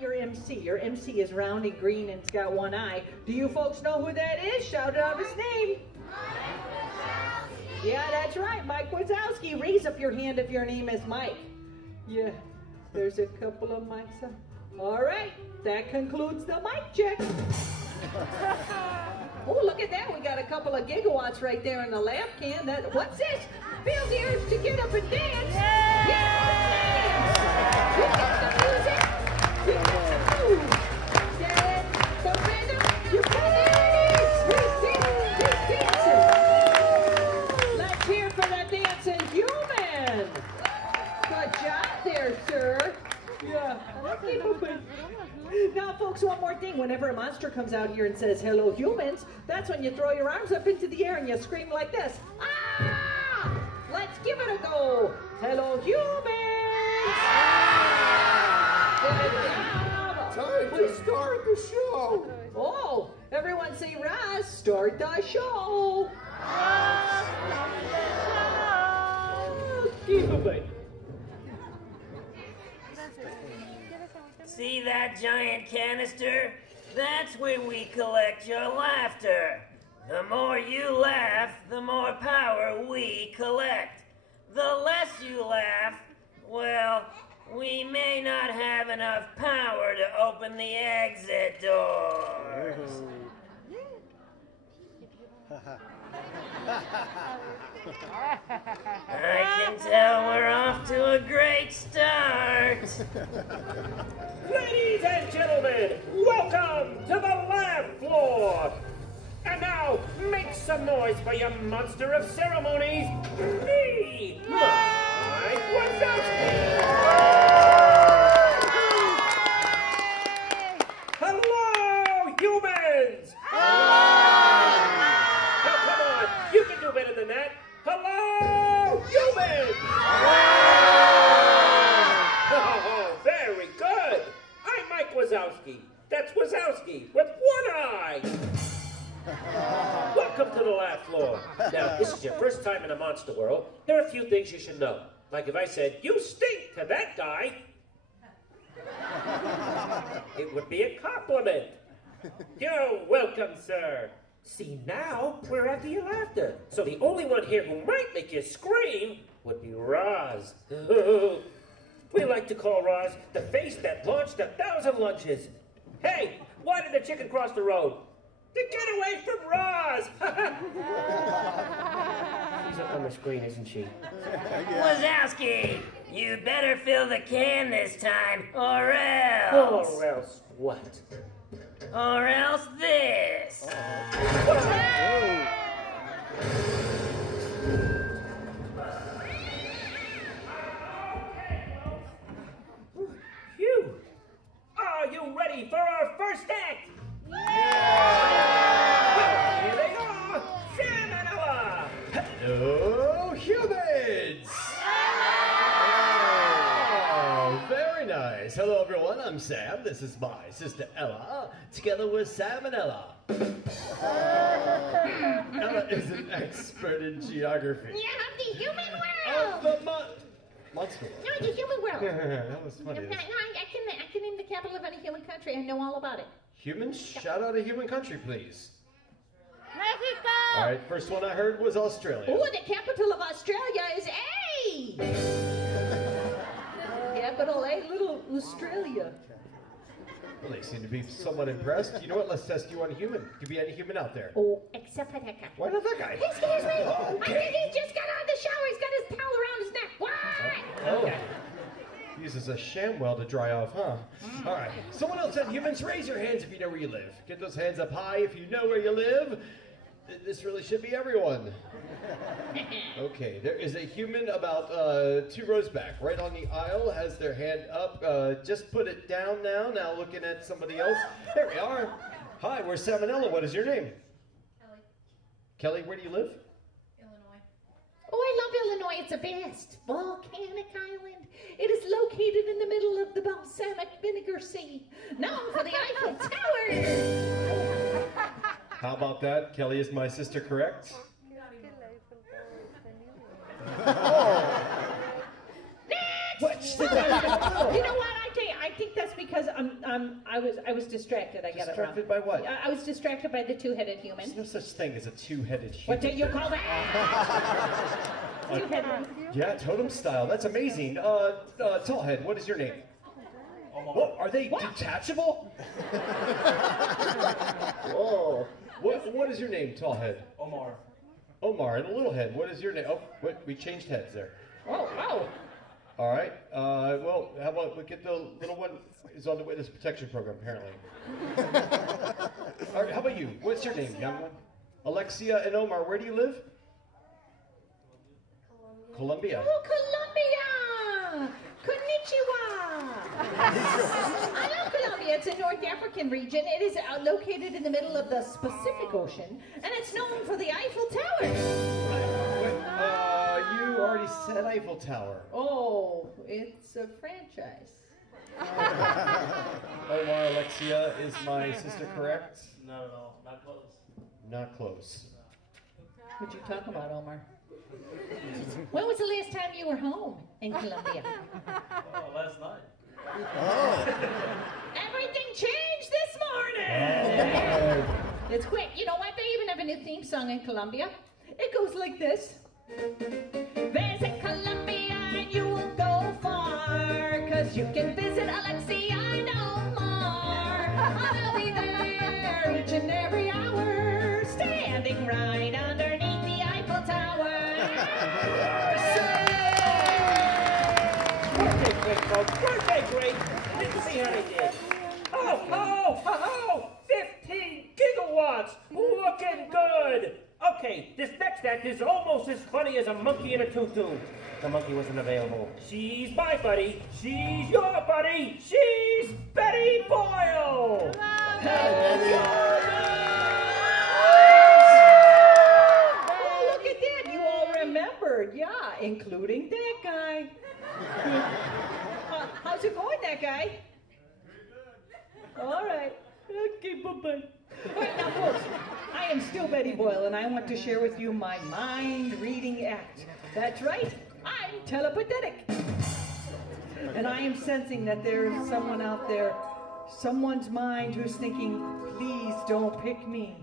not your MC. Your MC is round and green and it's got one eye. Do you folks know who that is? Shout out his name. Yeah, that's right, Mike Wazowski. Raise up your hand if your name is Mike. Yeah, there's a couple of mics. All right, that concludes the mic check. Oh, look at that. We got a couple of gigawatts right there in the laugh can. What's this? Feel the urge to get up and dance. Yeah, let's dance. You got the music. You got the moves. Dance the rhythm. You got the He's dancing. Let's hear for the dancing human. Good job there, sir. Yeah. Now, folks, one more thing. Whenever a monster comes out here and says, hello, humans, that's when you throw your arms up into the air and you scream like this. Ah! Let's give it a go. Hello, humans! Good job. Time to start the show. Oh, everyone say, Roz, start the show. Roz, start the show. Keep it. See that giant canister? That's where we collect your laughter. The more you laugh, the more power we collect. The less you laugh, well, we may not have enough power to open the exit doors. I can tell we're off to a great start. Ladies and gentlemen, welcome to the laugh floor. And now, make some noise for your monster of ceremonies, me, Mike Wazowski. Hello, humans. Now, come on, you can do better than that. Hello, humans. Oh, very good. I'm Mike Wazowski. That's Wazowski with one eye. Welcome to the laugh floor. Now, this is your first time in a monster world. There are a few things you should know. Like if I said, you stink to that guy, it would be a compliment. You're welcome, sir. See, now we're after your laughter. So the only one here who might make you scream would be Roz. We like to call Roz the face that launched 1,000 lunches. Hey, why did the chicken cross the road? To get away from Roz! She's up on the screen, isn't she? Wazowski, you better fill the can this time, or else. Or else what? Or else this. Phew! Are you ready for our first act? Here they are, Sam and Ella. Hello, humans! Oh, very nice. Hello, everyone. I'm Sam. This is my sister Ella, together with Sam and Ella. Ella is an expert in geography. Yeah, of the human Of world. the monster world. No, the human world. That was funny. No, I can name the capital of any human country. I know all about it. Humans, shout out a human country, please. Mexico. All right, first one I heard was Australia. Oh, the capital of Australia is A. Capital A, little Australia. Well, they seem to be somewhat impressed. You know what? Let's test you on a human. Could be any human out there. Oh, except for that guy. Why not that guy? Excuse me. Oh, okay. I think he just got out of the shower. He's got his towel around his neck. What? Oh. Uses a ShamWell to dry off, huh? All right. Someone else said humans, raise your hands if you know where you live. Get those hands up high if you know where you live. This really should be everyone. Okay, there is a human about 2 rows back, right on the aisle, has their hand up. Just put it down now. Now looking at somebody else. There we are. Hi, we're Sam and Ella. What is your name? Kelly. Kelly, where do you live? Illinois. Oh, I love Illinois. It's a vast volcanic island. It is located in the middle of the balsamic vinegar sea, known for the Eiffel Tower. How about that? Kelly is my sister, correct? What? You know what? I think that's because because I was distracted. I got it wrong. Distracted by what? I was distracted by the two-headed human. There's no such thing as a two-headed human. What do you call that? Two-headed. Yeah, totem style. That's amazing. Tallhead, what is your name? Oh, are they detachable? Whoa. What is your name, Tallhead? Omar. Omar. And Littlehead, what is your name? Oh, wait, we changed heads there. Oh, wow. All right. Well, how about we get the little one is on the witness protection program, apparently. All right, how about you? What's your name, young one? Alexia and Omar, where do you live? Colombia. Oh, Colombia! Konnichiwa! I love Colombia. It's a North African region. It is located in the middle of the Pacific Ocean, and it's known for the Eiffel Tower. You already said Eiffel Tower. Oh, it's a franchise. Omar, Alexia, is my sister correct? Not at all. Not close. Not close. What you talking about, Omar? When was the last time you were home in Colombia? Oh, last night. Everything changed this morning. It's quick. You know what? They even have a new theme song in Colombia. It goes like this. Visit Colombia and you will go far, 'cause you can visit Alexia and Omar. I'll be there each and every hour, standing right underneath the Eiffel Tower. Birthday great, folks. Birthday great. Didn't see how they did. Oh, 15 gigawatts. Looking good. Okay, this next act is almost as funny as a monkey in a tutu. The monkey wasn't available. She's my buddy. She's your buddy. She's Betty Boyle. Oh, look at that. You all remembered. Yeah, including that guy. How's it going, that guy? All right. Okay, bye-bye. All right, now, folks, I am still Betty Boyle, and I want to share with you my mind-reading act. That's right. I'm telepathetic. And I am sensing that there is someone out there, someone's mind who's thinking, please don't pick me.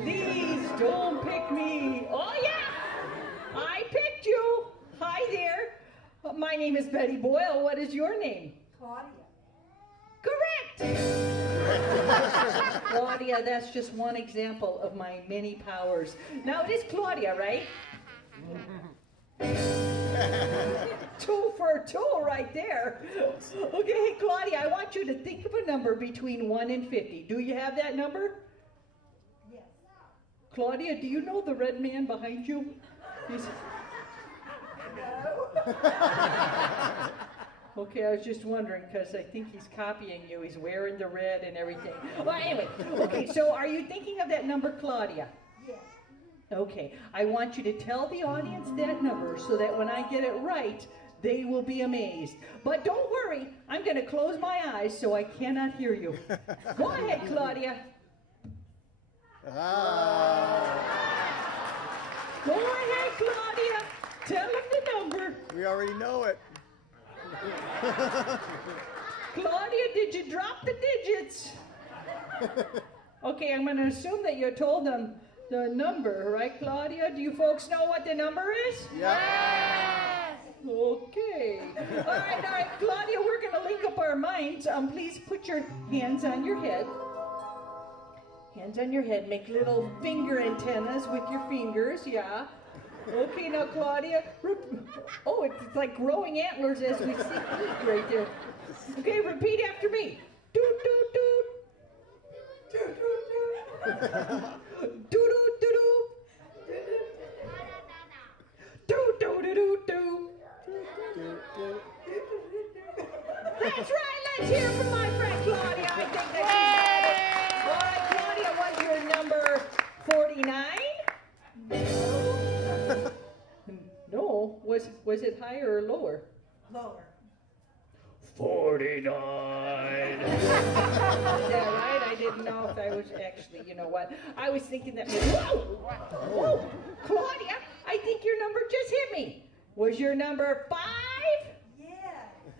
Please don't pick me. Oh, yeah. I picked you. Hi there. My name is Betty Boyle. What is your name? Claudia. Correct. Claudia, that's just one example of my many powers. Now, it is Claudia, right? 2 for 2 right there. Okay, hey, Claudia, I want you to think of a number between 1 and 50. Do you have that number? Yes. Claudia, do you know the red man behind you? He's... Okay, I was just wondering because I think he's copying you. He's wearing the red and everything. Well, anyway, okay, so are you thinking of that number, Claudia? Yes. Okay, I want you to tell the audience that number so that when I get it right, they will be amazed. But don't worry, I'm going to close my eyes so I cannot hear you. Go ahead, Claudia. Go ahead, Claudia. Tell them the number. We already know it. Claudia, did you drop the digits? Okay, I'm going to assume that you told them the number, right, Claudia? Do you folks know what the number is? Yes. Okay. All right, Claudia, we're going to link up our minds. Please put your hands on your head. Hands on your head. Make little finger antennas with your fingers, yeah. Okay, now, Claudia. Oh, it's like growing antlers as we speak right there. Okay, repeat after me. Doot, doot, doot. Doot, doot, doot. Doot, doot, doot, doot. Doot, doot, doot, doot. That's right, let's hear from my friend Claudia. I think that she's... All right, Claudia, was your number 49? No. Was it higher or lower? Lower. 49. Is that right? I didn't know if I was actually, you know what? I was thinking that maybe... Whoa! Whoa! Claudia, I think your number just hit me. Was your number 5? Yeah.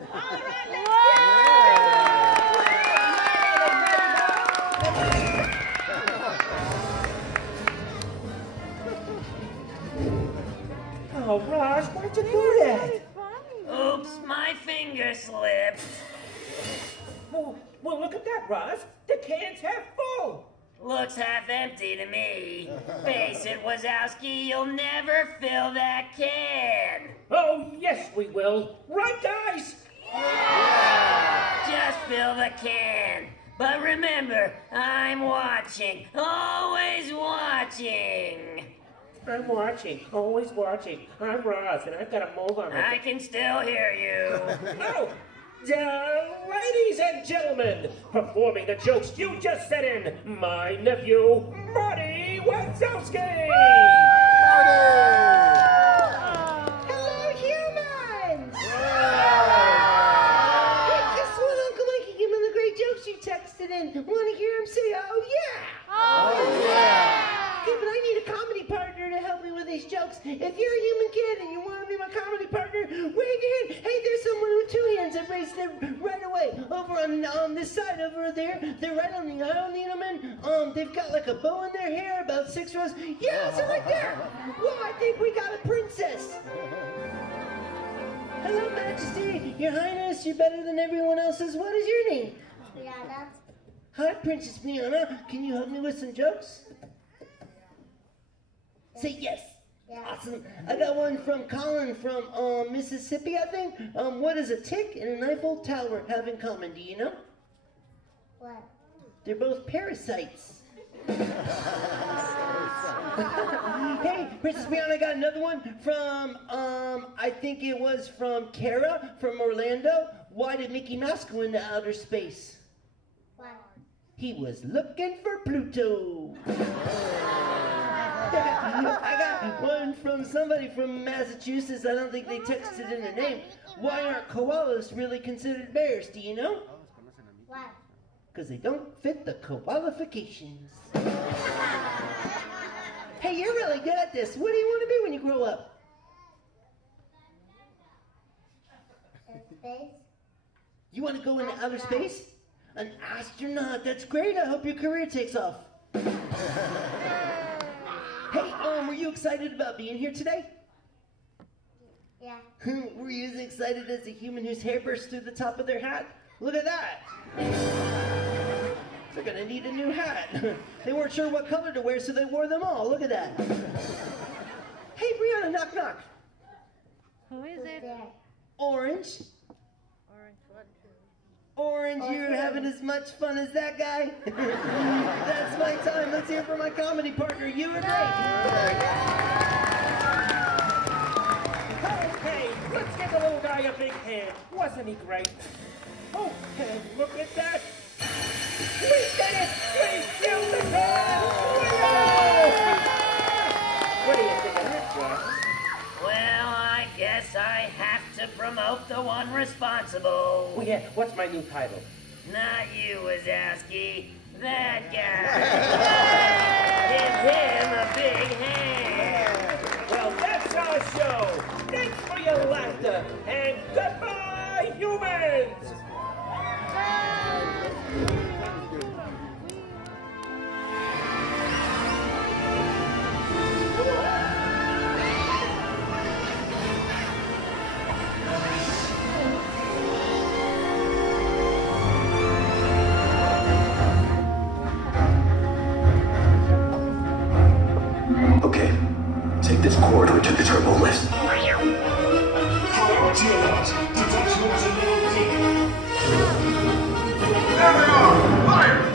All right, let's get it! Well, look at that, Roz. The can's half full. Looks half empty to me. Face it, Wazowski, you'll never fill that can. Oh, yes, we will. Right, guys? Just fill the can. But remember, I'm watching. Always watching. I'm watching, always watching. I'm Roz, and I've got a mold on my... I can still hear you. Oh! Ladies and gentlemen, performing the jokes you just said in, my nephew, Marty Wazowski! Hello, humans! Hey, guess what, Uncle Mikey? Give me the great jokes you texted in. Want to hear him say, oh yeah? Oh, yeah! Okay, but I need a comedy partner to help me with these jokes. If you're a human kid and you want to be my comedy partner, wave your hand. Hey, there's someone with two hands that raised them right away. Over on this side over there. They're right on the aisle, Needleman. They've got like a bow in their hair, about 6 rows. Yeah, so right there. Well, I think we got a princess. Hello, Majesty. Your Highness, you're better than everyone else's. What is your name? Brianna. Hi, Princess Brianna. Can you help me with some jokes? Say yes. Yeah. Awesome. I got one from Colin from Mississippi, I think. What does a tick and an Eiffel Tower have in common? Do you know? What? They're both parasites. Hey, Princess Brianna, I got another one from, I think it was from Kara from Orlando. Why did Mickey Mouse go into outer space? What? He was looking for Pluto. I got one from somebody from Massachusetts. I don't think they texted in their name. Why aren't koalas really considered bears? Do you know? What? Because they don't fit the qualifications. Hey, you're really good at this. What do you want to be when you grow up? In space? You want to go into outer space? An astronaut. That's great. I hope your career takes off. Hey, were you excited about being here today? Yeah. Were you as excited as a human whose hair bursts through the top of their hat? Look at that. They're gonna need a new hat. They weren't sure what color to wear, so they wore them all. Look at that. Hey, Brianna, knock, knock. Who is it? Orange. Orange what? Orange, you're having as much fun as that guy? That's my time. Let's hear it for my comedy partner. You were great. Okay, let's give the little guy a big hand. Wasn't he great? Oh, and look at that. We did it! We filled the can! What do you think of that, Josh? Well, I guess I have to promote the one responsible. Oh yeah, what's my new title? Not you, Wazowski. That guy. Give him a big hand. Well, that's our show. Thanks for your laughter, and goodbye, humans! Okay, take this corridor to the turbo lift. There they are! Fire!